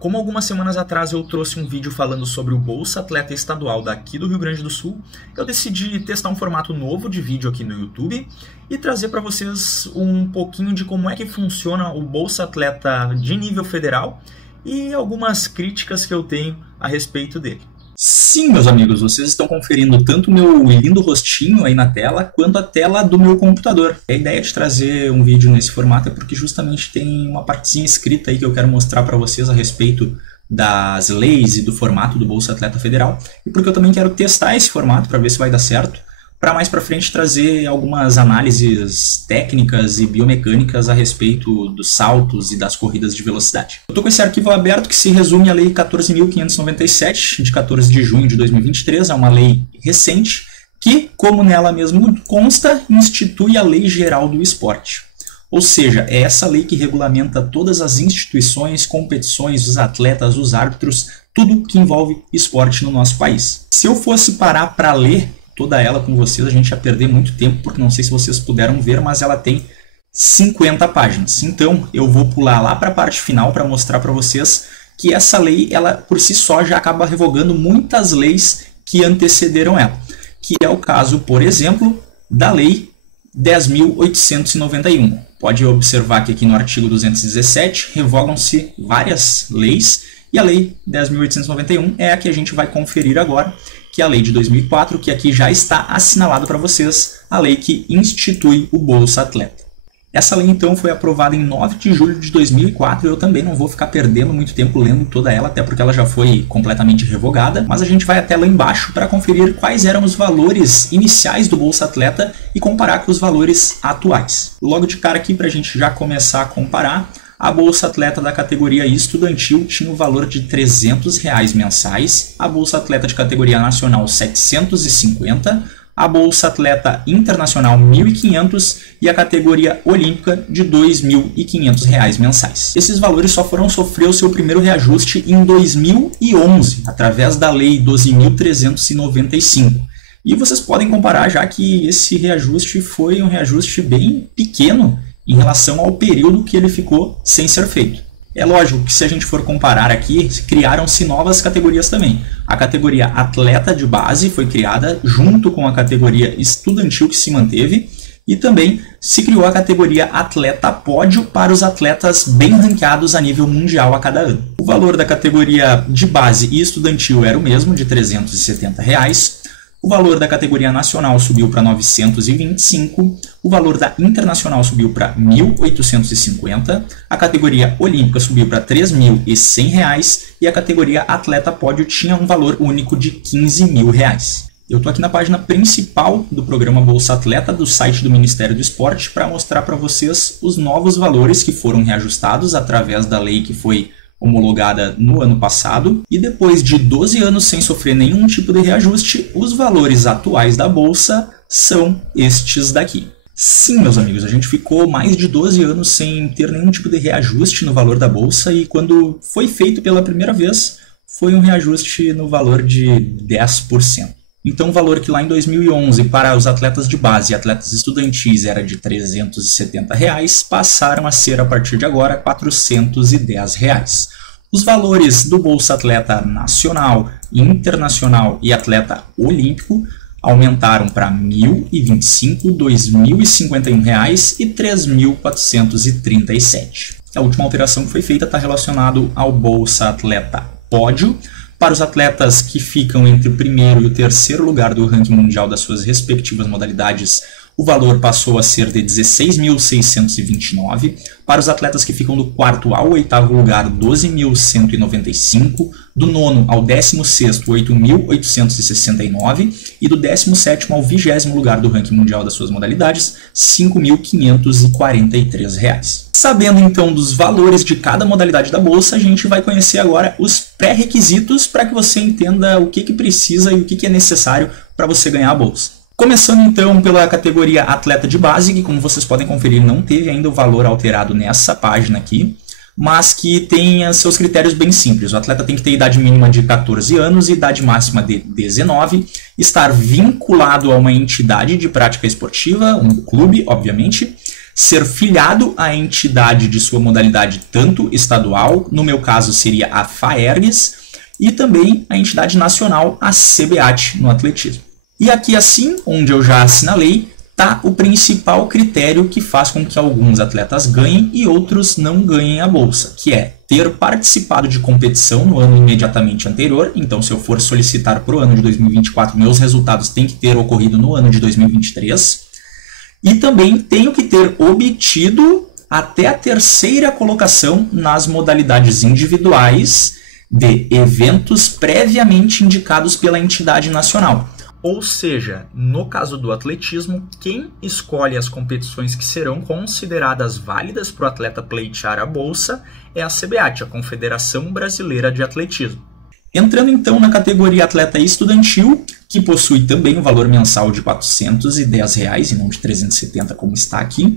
Como algumas semanas atrás eu trouxe um vídeo falando sobre o Bolsa Atleta Estadual daqui do Rio Grande do Sul, eu decidi testar um formato novo de vídeo aqui no YouTube e trazer para vocês um pouquinho de como é que funciona o Bolsa Atleta de nível federal e algumas críticas que eu tenho a respeito dele. Sim, meus amigos, vocês estão conferindo tanto o meu lindo rostinho aí na tela, quanto a tela do meu computador. A ideia de trazer um vídeo nesse formato é porque justamente tem uma partezinha escrita aí que eu quero mostrar para vocês a respeito das leis e do formato do Bolsa Atleta Federal, e porque eu também quero testar esse formato para ver se vai dar certo, para mais para frente trazer algumas análises técnicas e biomecânicas a respeito dos saltos e das corridas de velocidade. Eu estou com esse arquivo aberto que se resume à Lei 14.597, de 14 de junho de 2023, é uma lei recente que, como nela mesmo consta, institui a Lei Geral do Esporte. Ou seja, é essa lei que regulamenta todas as instituições, competições, os atletas, os árbitros, tudo que envolve esporte no nosso país. Se eu fosse parar para ler toda ela com vocês, a gente ia perder muito tempo, porque não sei se vocês puderam ver, mas ela tem 50 páginas. Então, eu vou pular lá para a parte final para mostrar para vocês que essa lei, ela por si só já acaba revogando muitas leis que antecederam ela. Que é o caso, por exemplo, da Lei 10.891. Pode observar que aqui no artigo 217 revogam-se várias leis, e a Lei 10.891 é a que a gente vai conferir agora, que é a Lei de 2004, que aqui já está assinalado para vocês, a lei que institui o Bolsa Atleta. Essa lei, então, foi aprovada em 9 de julho de 2004, e eu também não vou ficar perdendo muito tempo lendo toda ela, até porque ela já foi completamente revogada, mas a gente vai até lá embaixo para conferir quais eram os valores iniciais do Bolsa Atleta e comparar com os valores atuais. Logo de cara aqui, para a gente já começar a comparar, a Bolsa Atleta da categoria estudantil tinha o valor de R$ 300 mensais, a Bolsa Atleta de categoria nacional R$ 750, a Bolsa Atleta Internacional R$ 1.500 e a categoria olímpica de R$ 2.500 mensais. Esses valores só foram sofrer o seu primeiro reajuste em 2011, através da Lei 12.395. E vocês podem comparar já que esse reajuste foi um reajuste bem pequeno em relação ao período que ele ficou sem ser feito. É lógico que se a gente for comparar aqui, criaram-se novas categorias também. A categoria atleta de base foi criada junto com a categoria estudantil que se manteve, e também se criou a categoria atleta pódio para os atletas bem ranqueados a nível mundial a cada ano. O valor da categoria de base e estudantil era o mesmo, de R$ 370. O valor da categoria nacional subiu para 925, o valor da internacional subiu para 1.850, a categoria olímpica subiu para R$ 3.100 e a categoria atleta pódio tinha um valor único de R$ 15.000. Eu estou aqui na página principal do programa Bolsa Atleta do site do Ministério do Esporte para mostrar para vocês os novos valores que foram reajustados através da lei que foi homologada no ano passado, e depois de 12 anos sem sofrer nenhum tipo de reajuste, os valores atuais da Bolsa são estes daqui. Sim, meus amigos, a gente ficou mais de 12 anos sem ter nenhum tipo de reajuste no valor da Bolsa, e quando foi feito pela primeira vez, foi um reajuste no valor de 10%. Então o valor que lá em 2011 para os atletas de base e atletas estudantis era de R$ 370, passaram a ser a partir de agora R$ 410. Os valores do Bolsa Atleta Nacional, Internacional e Atleta Olímpico aumentaram para R$ 1.025, R$ 2.051 e R$ 3.437. A última alteração que foi feita está relacionada ao Bolsa Atleta Pódio. Para os atletas que ficam entre o primeiro e o terceiro lugar do ranking mundial das suas respectivas modalidades, o valor passou a ser de R$ 16.629. Para os atletas que ficam do quarto ao oitavo lugar, R$ 12.195. Do nono ao 16º, R$ 8.869. E do 17º ao 20º lugar do ranking mundial das suas modalidades, R$ 5.543. Sabendo então dos valores de cada modalidade da Bolsa, a gente vai conhecer agora os pré-requisitos para que você entenda o que precisa e o que é necessário para você ganhar a Bolsa. Começando então pela categoria atleta de base, que como vocês podem conferir não teve ainda o valor alterado nessa página aqui, mas que tem seus critérios bem simples. O atleta tem que ter idade mínima de 14 anos e idade máxima de 19, estar vinculado a uma entidade de prática esportiva, um clube, obviamente, ser filiado à entidade de sua modalidade tanto estadual, no meu caso seria a FAERGS, e também a entidade nacional, a CBAT, no atletismo. E aqui assim, onde eu já assinalei, está o principal critério que faz com que alguns atletas ganhem e outros não ganhem a bolsa, que é ter participado de competição no ano imediatamente anterior. Então, se eu for solicitar para o ano de 2024, meus resultados têm que ter ocorrido no ano de 2023. E também tenho que ter obtido até a terceira colocação nas modalidades individuais de eventos previamente indicados pela entidade nacional. Ou seja, no caso do atletismo, quem escolhe as competições que serão consideradas válidas para o atleta pleitear a bolsa é a CBAT, a Confederação Brasileira de Atletismo. Entrando então na categoria atleta estudantil, que possui também um valor mensal de R$ 410 e não de 370 como está aqui,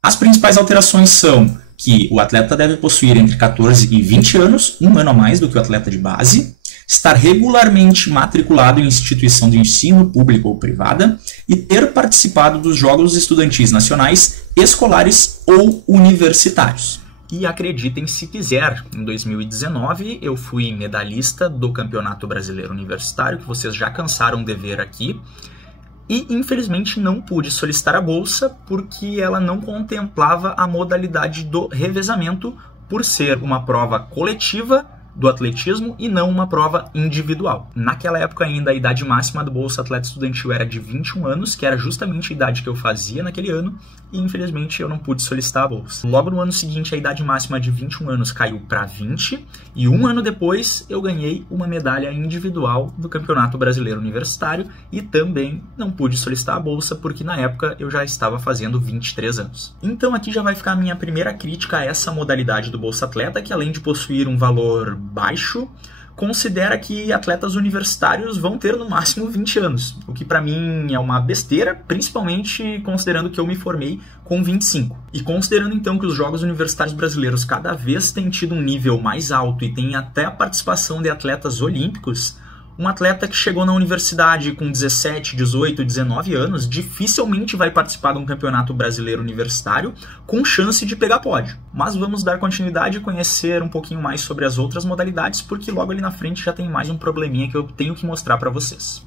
as principais alterações são que o atleta deve possuir entre 14 e 20 anos, um ano a mais do que o atleta de base, estar regularmente matriculado em instituição de ensino pública ou privada e ter participado dos Jogos Estudantis Nacionais, escolares ou universitários. E acreditem se quiser, em 2019 eu fui medalhista do Campeonato Brasileiro Universitário, que vocês já cansaram de ver aqui, e infelizmente não pude solicitar a bolsa porque ela não contemplava a modalidade do revezamento por ser uma prova coletiva do atletismo e não uma prova individual. Naquela época ainda a idade máxima do Bolsa Atleta Estudantil era de 21 anos, que era justamente a idade que eu fazia naquele ano, e infelizmente eu não pude solicitar a bolsa. Logo no ano seguinte a idade máxima de 21 anos caiu para 20, e um ano depois eu ganhei uma medalha individual do Campeonato Brasileiro Universitário e também não pude solicitar a bolsa porque na época eu já estava fazendo 23 anos. Então aqui já vai ficar a minha primeira crítica a essa modalidade do Bolsa Atleta, que além de possuir um valor baixo, considera que atletas universitários vão ter no máximo 20 anos, o que para mim é uma besteira, principalmente considerando que eu me formei com 25. E considerando então que os Jogos Universitários Brasileiros cada vez têm tido um nível mais alto e tem até a participação de atletas olímpicos, um atleta que chegou na universidade com 17, 18, 19 anos dificilmente vai participar de um campeonato brasileiro universitário com chance de pegar pódio. Mas vamos dar continuidade e conhecer um pouquinho mais sobre as outras modalidades, porque logo ali na frente já tem mais um probleminha que eu tenho que mostrar para vocês.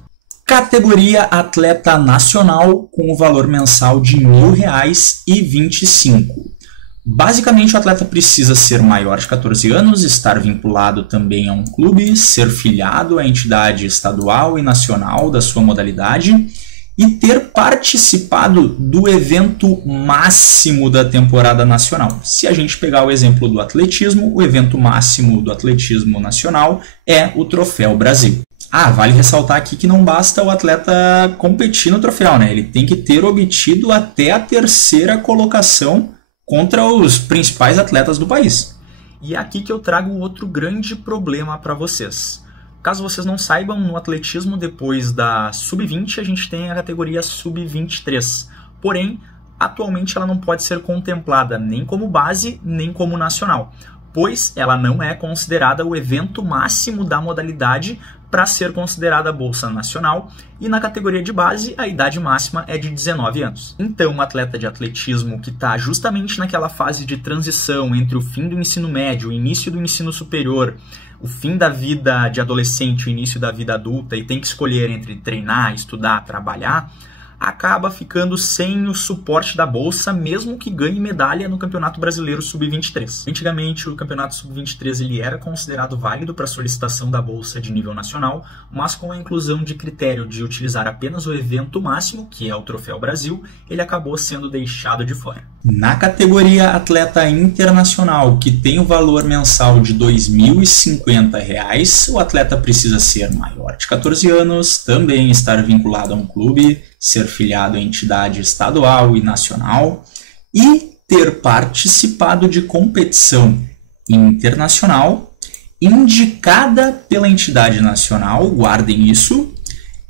Categoria Atleta Nacional com o valor mensal de R$ 1.025. Basicamente, o atleta precisa ser maior de 14 anos, estar vinculado também a um clube, ser filiado à entidade estadual e nacional da sua modalidade e ter participado do evento máximo da temporada nacional. Se a gente pegar o exemplo do atletismo, o evento máximo do atletismo nacional é o Troféu Brasil. Vale ressaltar aqui que não basta o atleta competir no troféu, né? Ele tem que ter obtido até a terceira colocação contra os principais atletas do país. E é aqui que eu trago outro grande problema para vocês. Caso vocês não saibam, no atletismo, depois da Sub-20, a gente tem a categoria Sub-23. Porém, atualmente ela não pode ser contemplada nem como base, nem como nacional, pois ela não é considerada o evento máximo da modalidade para ser considerada bolsa nacional, e na categoria de base a idade máxima é de 19 anos. Então, um atleta de atletismo que está justamente naquela fase de transição entre o fim do ensino médio, o início do ensino superior, o fim da vida de adolescente, o início da vida adulta, e tem que escolher entre treinar, estudar, trabalhar, acaba ficando sem o suporte da bolsa, mesmo que ganhe medalha no Campeonato Brasileiro Sub-23. Antigamente, o Campeonato Sub-23 ele era considerado válido para solicitação da bolsa de nível nacional, mas com a inclusão de critério de utilizar apenas o evento máximo, que é o Troféu Brasil, ele acabou sendo deixado de fora. Na categoria Atleta Internacional, que tem o valor mensal de R$ 2.050, o atleta precisa ser maior de 14 anos, também estar vinculado a um clube, ser filiado à entidade estadual e nacional e ter participado de competição internacional indicada pela entidade nacional, guardem isso,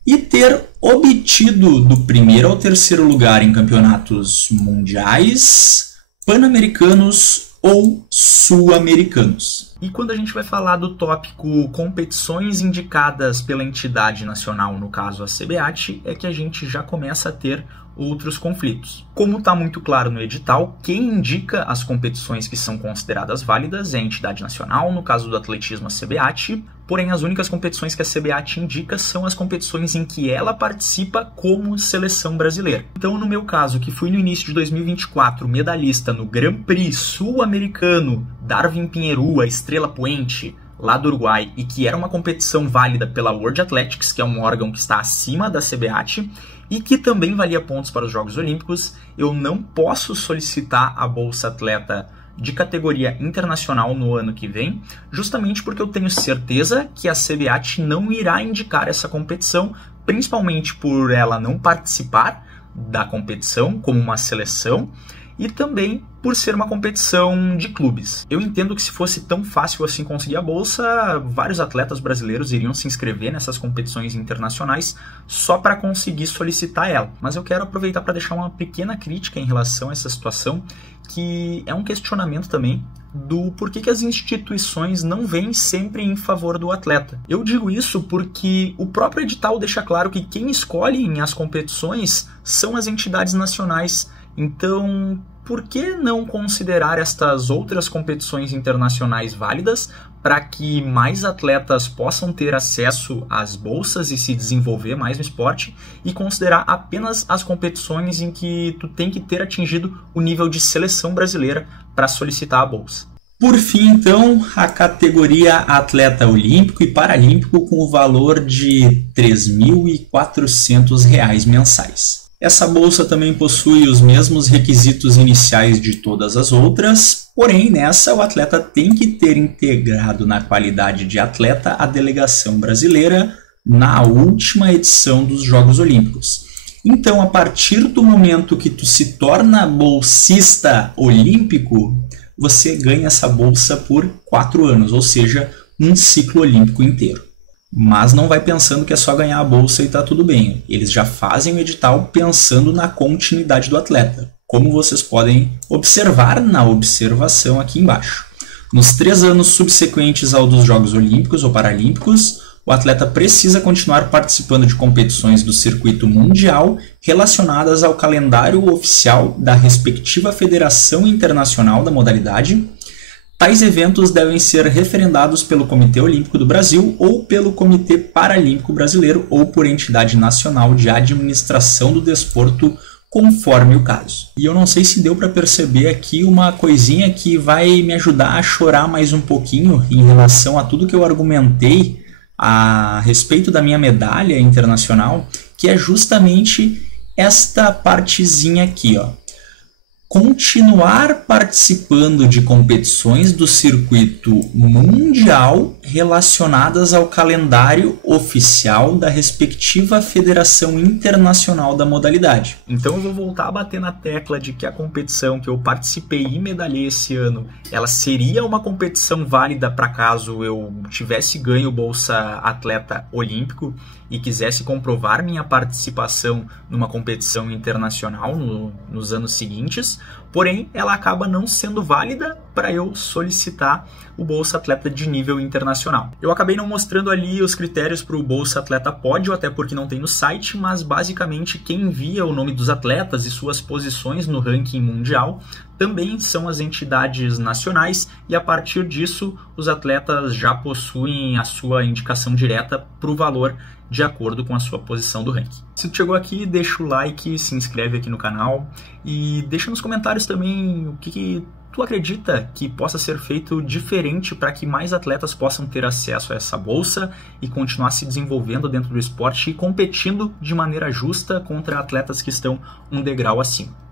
e ter obtido do primeiro ao terceiro lugar em campeonatos mundiais, pan-americanos ou sul-americanos. E quando a gente vai falar do tópico competições indicadas pela entidade nacional, no caso a CBAT, é que a gente já começa a ter outros conflitos. Como está muito claro no edital, quem indica as competições que são consideradas válidas é a entidade nacional, no caso do atletismo a CBAT, porém as únicas competições que a CBAT indica são as competições em que ela participa como seleção brasileira. Então, no meu caso, que fui no início de 2024 medalhista no Grand Prix sul-americano Darwin Pinheiro, Estrela Puente, lá do Uruguai, e que era uma competição válida pela World Athletics, que é um órgão que está acima da CBAT, e que também valia pontos para os Jogos Olímpicos, eu não posso solicitar a Bolsa Atleta de categoria internacional no ano que vem, justamente porque eu tenho certeza que a CBAT não irá indicar essa competição, principalmente por ela não participar da competição como uma seleção, e também por ser uma competição de clubes. Eu entendo que se fosse tão fácil assim conseguir a bolsa, vários atletas brasileiros iriam se inscrever nessas competições internacionais só para conseguir solicitar ela. Mas eu quero aproveitar para deixar uma pequena crítica em relação a essa situação, que é um questionamento também do porquê que as instituições não vêm sempre em favor do atleta. Eu digo isso porque o próprio edital deixa claro que quem escolhe as competições são as entidades nacionais. Então, por que não considerar estas outras competições internacionais válidas para que mais atletas possam ter acesso às bolsas e se desenvolver mais no esporte e considerar apenas as competições em que tu tem que ter atingido o nível de seleção brasileira para solicitar a bolsa? Por fim, então, a categoria atleta olímpico e paralímpico com o valor de R$ 3.400 mensais. Essa bolsa também possui os mesmos requisitos iniciais de todas as outras, porém nessa o atleta tem que ter integrado na qualidade de atleta a delegação brasileira na última edição dos Jogos Olímpicos. Então, a partir do momento que tu se torna bolsista olímpico, você ganha essa bolsa por 4 anos, ou seja, um ciclo olímpico inteiro. Mas não vai pensando que é só ganhar a bolsa e tá tudo bem. Eles já fazem o edital pensando na continuidade do atleta, como vocês podem observar na observação aqui embaixo. Nos 3 anos subsequentes ao dos Jogos Olímpicos ou Paralímpicos, o atleta precisa continuar participando de competições do circuito mundial relacionadas ao calendário oficial da respectiva Federação Internacional da modalidade. Tais eventos devem ser referendados pelo Comitê Olímpico do Brasil ou pelo Comitê Paralímpico Brasileiro ou por entidade nacional de administração do desporto, conforme o caso. E eu não sei se deu para perceber aqui uma coisinha que vai me ajudar a chorar mais um pouquinho em relação a tudo que eu argumentei a respeito da minha medalha internacional, que é justamente esta partezinha aqui, ó. Continuar participando de competições do circuito mundial relacionadas ao calendário oficial da respectiva Federação Internacional da modalidade. Então eu vou voltar a bater na tecla de que a competição que eu participei e medalhei esse ano, ela seria uma competição válida para caso eu tivesse ganho Bolsa Atleta Olímpico e quisesse comprovar minha participação numa competição internacional nos anos seguintes, porém ela acaba não sendo válida para eu solicitar o Bolsa Atleta de nível internacional. Eu acabei não mostrando ali os critérios para o Bolsa Atleta Pódio, até porque não tem no site, mas basicamente quem envia o nome dos atletas e suas posições no ranking mundial também são as entidades nacionais, e a partir disso os atletas já possuem a sua indicação direta para o valor de acordo com a sua posição do ranking. Se tu chegou aqui, deixa o like, se inscreve aqui no canal e deixa nos comentários também o que tu acredita que possa ser feito diferente para que mais atletas possam ter acesso a essa bolsa e continuar se desenvolvendo dentro do esporte e competindo de maneira justa contra atletas que estão um degrau acima.